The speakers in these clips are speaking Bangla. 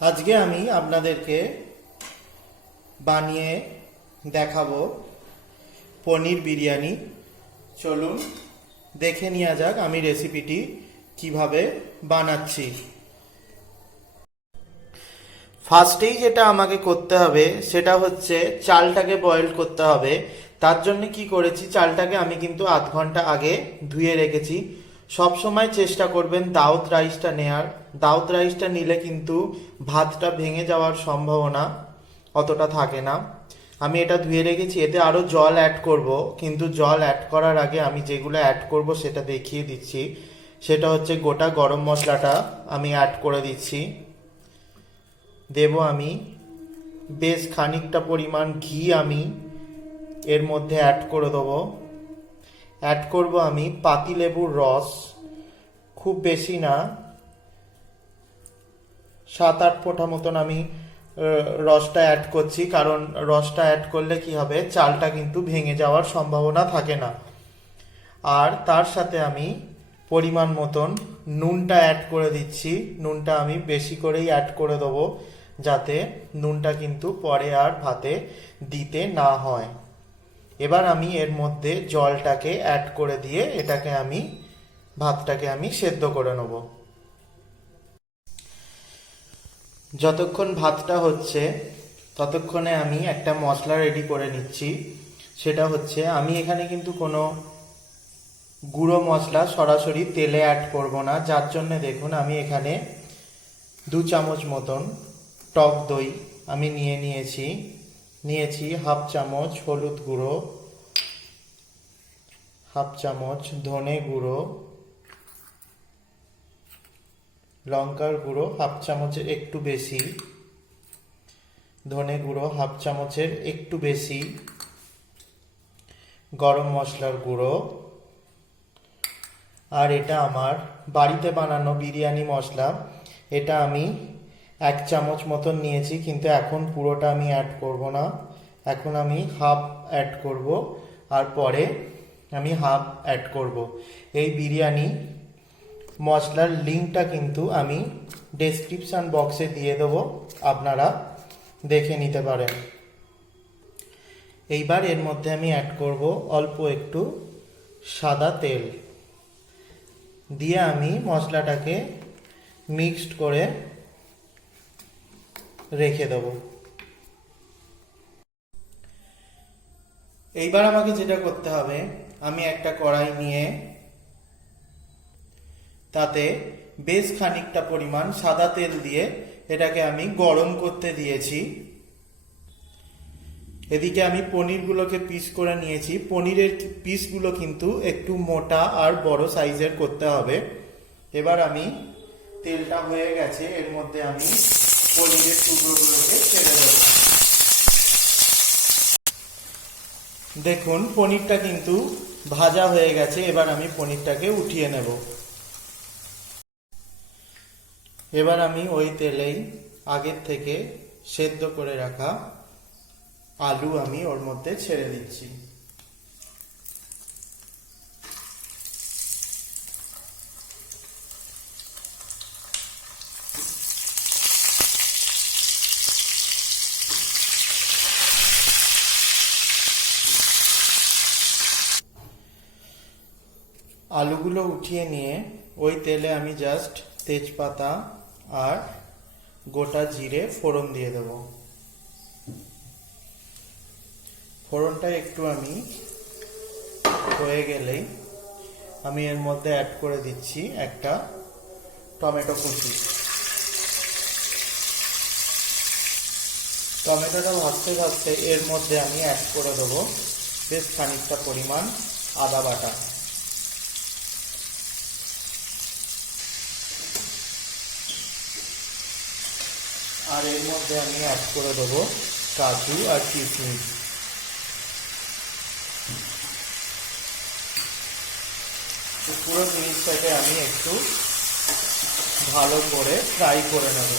আজকে আমি আপনাদেরকে বানিয়ে দেখাবো পনির বিরিয়ানি। চলুন দেখে নেওয়া যাক আমি রেসিপিটি কিভাবে বানাচ্ছি। ফার্স্টেই যেটা আমাকে করতে হবে সেটা হচ্ছে চালটাকে বয়েল করতে হবে। তার জন্য কি করেছি, চালটাকে আমি কিন্তু আধ ঘন্টা আগে ধুয়ে রেখেছি। সব সময় চেষ্টা করবেন দাউদ রাইসটা নেয়ার। দাউদ রাইসটা নিলে কিন্তু ভাতটা ভেঙে যাওয়ার সম্ভাবনা অতটা থাকে না। আমি এটা ধুয়ে রেখেছি, এতে আরও জল অ্যাড করব, কিন্তু জল অ্যাড করার আগে আমি যেগুলো অ্যাড করব সেটা দেখিয়ে দিচ্ছি। সেটা হচ্ছে গোটা গরম মশলাটা আমি অ্যাড করে দিচ্ছি। দেব আমি বেশ খানিকটা পরিমাণ ঘি আমি এর মধ্যে অ্যাড করে দেবো। অ্যাড করব আমি পাতিলেবুর রস, খুব বেশি না, 7-8 ফোঁটা মতন আমি রসটা অ্যাড করছি, কারণ রসটা অ্যাড করলে কি হবে, চালটা কিন্তু ভেঙে যাওয়ার সম্ভাবনা থাকে না। আর তার সাথে আমি পরিমাণ মতন নুনটা অ্যাড করে দিচ্ছি। নুনটা আমি বেশি করেই অ্যাড করে দেবো, যাতে নুনটা কিন্তু পরে আর ভাতে দিতে না হয়। এবার আমি এর মধ্যে জলটাকে অ্যাড করে দিয়ে ভাতটাকে আমি সেদ্ধ করে নেব। যতক্ষণ ভাতটা হচ্ছে ততক্ষণে আমি একটা মশলা রেডি করে নিচ্ছি। সেটা হচ্ছে, আমি এখানে কিন্তু কোনো গুঁড়ো মশলা সরাসরি তেলে অ্যাড করব না, যার জন্য দেখুন আমি এখানে 2 চামচ মতন টক দই আমি নিয়েছি 1/2 চামচ হলুদ গুঁড়ো, 1/2 চামচ ধনে গুঁড়ো, লঙ্কার গুঁড়ো 1/2 চামচের একটু বেশি, ধনে গুঁড়ো 1/2 চামচের একটু বেশি, গরম মশলার গুঁড়ো। আর এটা আমার বাড়িতে বানানো বিরিয়ানি মশলা, এটা আমি 1 চামচ মতন নিয়েছি, কিন্তু এখন পুরোটা আমি অ্যাড করব না, এখন আমি হাফ অ্যাড করব, আর পরে আমি হাফ অ্যাড করব। এই বিরিয়ানি মশলার লিঙ্কটা কিন্তু আমি ডেসক্রিপশন বক্সে দিয়ে দেবো, আপনারা দেখে নিতে পারেন। এইবার এর মধ্যে আমি অ্যাড করব অল্প একটু সাদা তেল দিয়ে আমি মশলাটাকে মিক্সড করে রেখে দেব। এইবার আমাকে যেটা করতে হবে, আমি একটা কড়াই নিয়ে তাতে বেশ খানিকটা পরিমাণ সাদা তেল দিয়ে এটাকে আমি গরম করতে দিয়েছি। এদিকে আমি পনিরগুলোকে পিস করে নিয়েছি। পনিরের পিসগুলো কিন্তু একটু মোটা আর বড় সাইজের করতে হবে। এবার আমি তেলটা হয়ে গেছে, এর মধ্যে আমি পনিরের টুকরোগুলোকে ছেড়ে দেব। দেখুন পনিরটা কিন্তু ভাজা হয়ে গেছে। এবার আমি পনিরটাকে উঠিয়ে নেব। এবার আমি ওই তেলেই আগের থেকে সেদ্ধ করে রাখা আলু আমি ওর মধ্যে ছেড়ে দিচ্ছি। আলুগুলো উঠিয়ে নিয়ে ওই তেলে আমি জাস্ট তেজপাতা আর গোটা জিরে ফোড়ন দিয়ে দেব। ফোড়নটা একটু আমি হয়ে গেলেই আমি এর মধ্যে অ্যাড করে দিচ্ছি একটা টমেটো কুচি। টমেটোটা ভাজতে ভাজতে এর মধ্যে আমি অ্যাড করে দেবো বেশ খানিকটা পরিমাণ আদা বাটা। আর এর মধ্যে আমি অ্যাড করে দেবো কাজু আর কিশমিশ। পুরো জিনিসটাকে আমি একটু ভালো করে ফ্রাই করে নেব।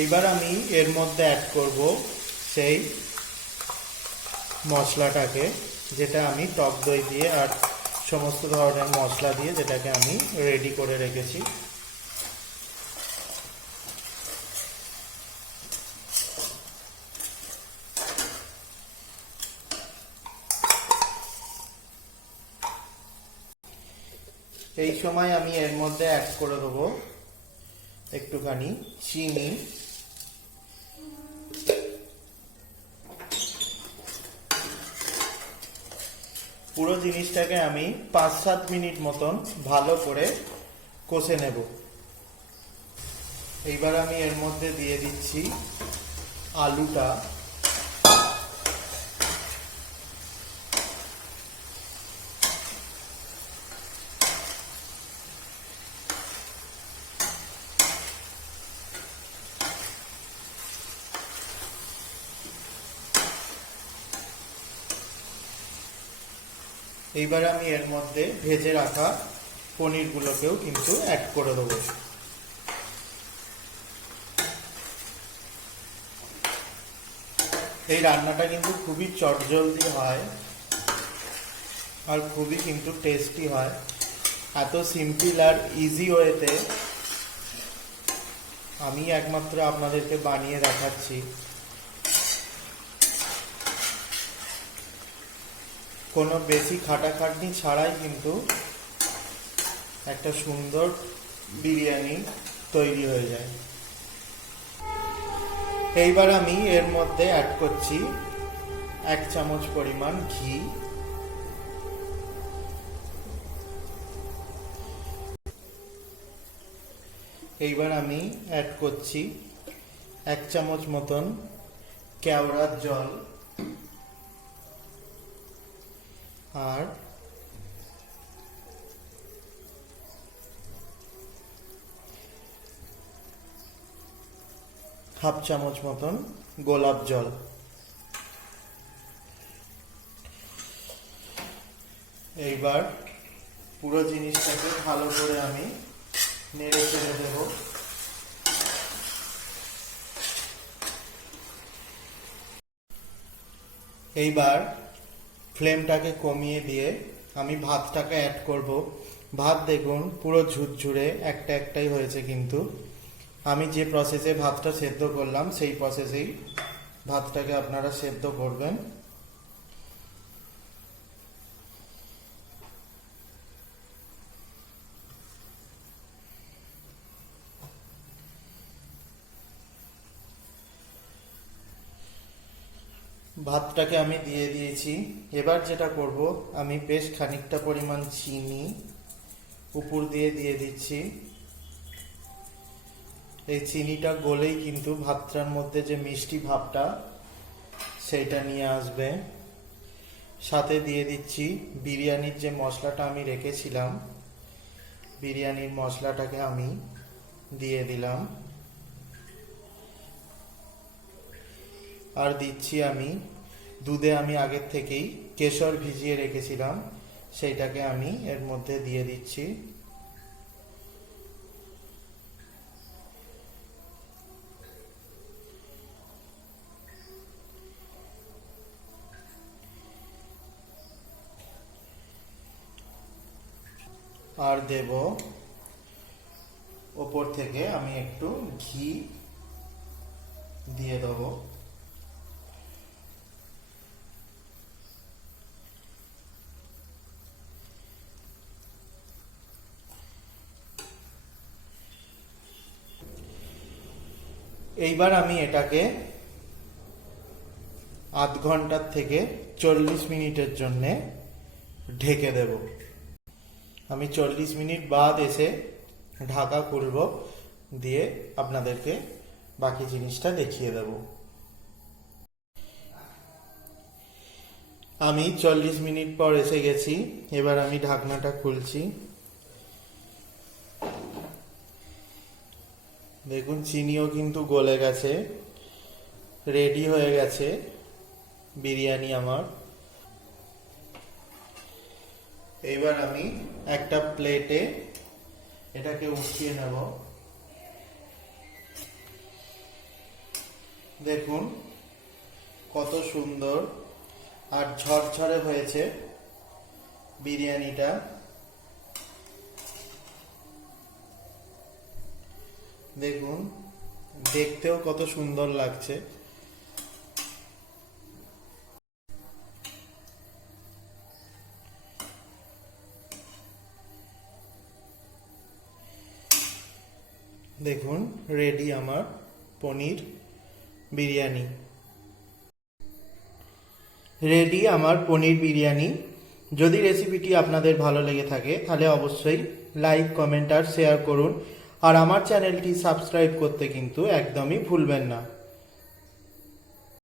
এইবার আমি এর মধ্যে অ্যাড করব সেই মশলাটাকে। যেটা আমি টক দই দিয়ে আর সমস্ত ধরনের মশলা দিয়ে যেটাকে আমি রেডি করে রেখেছি। এই সময় আমি এর মধ্যে অ্যাড করে দেবো একটুখানি চিনি। পুরো জিনিসটাকে আমি 5-7 মিনিট মতন ভালো করে কষে নেব। এইবার আমি এর মধ্যে দিয়ে দিচ্ছি আলুটা। এইবার আমি এর মধ্যে ভেজে রাখা পনিরগুলোকেও কিন্তু অ্যাড করে দেবো। এই রান্নাটা কিন্তু খুবই চটজলদি হয় আর খুবই কিন্তু টেস্টি হয়। এত সিম্পল আর ইজি ওয়েতে আমি একমাত্র আপনাদেরকে বানিয়ে দেখাচ্ছি। কোনো বেশি খাটাখাটনি ছাড়াই কিন্তু একটা সুন্দর বিরিয়ানি তৈরি হয়ে যায়। এইবার আমি এর মধ্যে অ্যাড করছি 1 চামচ পরিমাণ ঘি। এইবার আমি অ্যাড করছি 1 চামচ মতন কেওড়ার জল আর হাফ চামচ মতন গোলাপ জল। এইবার পুরো জিনিসটাকে ভালো করে আমি নেড়ে চেড়ে দেব। এইবার ফ্লেমটাকে কমিয়ে দিয়ে আমি ভাতটাকে অ্যাড করব। ভাত দেখুন পুরো ঝুরঝুরে একটাই হয়েছে, কিন্তু আমি যে প্রসেসে ভাতটা সেদ্ধ করলাম সেই প্রসেসেই ভাতটাকে আপনারা সেদ্ধ করবেন। ভাতটাকে আমি দিয়ে দিয়েছি। এবার যেটা করব, আমি বেশ খানিকটা পরিমাণ চিনি উপর দিয়ে দিচ্ছি। এই চিনিটা গলেই কিন্তু ভাতটার মধ্যে যে মিষ্টি ভাবটা সেইটা নিয়ে আসবে। সাথে দিয়ে দিচ্ছি বিরিয়ানির যে মশলাটা আমি রেখেছিলাম, বিরিয়ানির মশলাটাকে আমি দিয়ে দিলাম। আর দিচ্ছি আমি দুধে আমি আগের থেকেই কেশর ভিজিয়ে রেখেছিলাম, সেইটাকে আমি এর মধ্যে দিয়ে দিচ্ছি। আর দেব ওপর থেকে আমি একটু ঘি দিয়ে দেবো। এইবার আমি এটাকে আধ ঘন্টার থেকে 40 মিনিটের জন্যে ঢেকে দেব। আমি 40 মিনিট বাদ এসে ঢাকা খুলব, দিয়ে আপনাদেরকে বাকি জিনিসটা দেখিয়ে দেব। আমি 40 মিনিট পর এসে গেছি। এবার আমি ঢাকনাটা খুলছি। দেখুন চিনিও কিন্তু গলে গেছে, রেডি হয়ে গেছে বিরিয়ানি আমার। এইবার আমি একটা প্লেটে এটাকে উঠিয়ে নেব। দেখুন কত সুন্দর আর ঝরঝরে হয়েছে বিরিয়ানিটা। দেখুন, দেখতেও কত সুন্দর লাগছে। দেখুন, রেডি আমার পনির বিরিয়ানি। রেডি আমার পনির বিরিয়ানি। যদি রেসিপিটি আপনাদের ভালো লেগে থাকে তাহলে অবশ্যই লাইক, কমেন্ট আর শেয়ার করুন। আর আমার চ্যানেলটি সাবস্ক্রাইব করতে কিন্তু একদমই ভুলবেন না।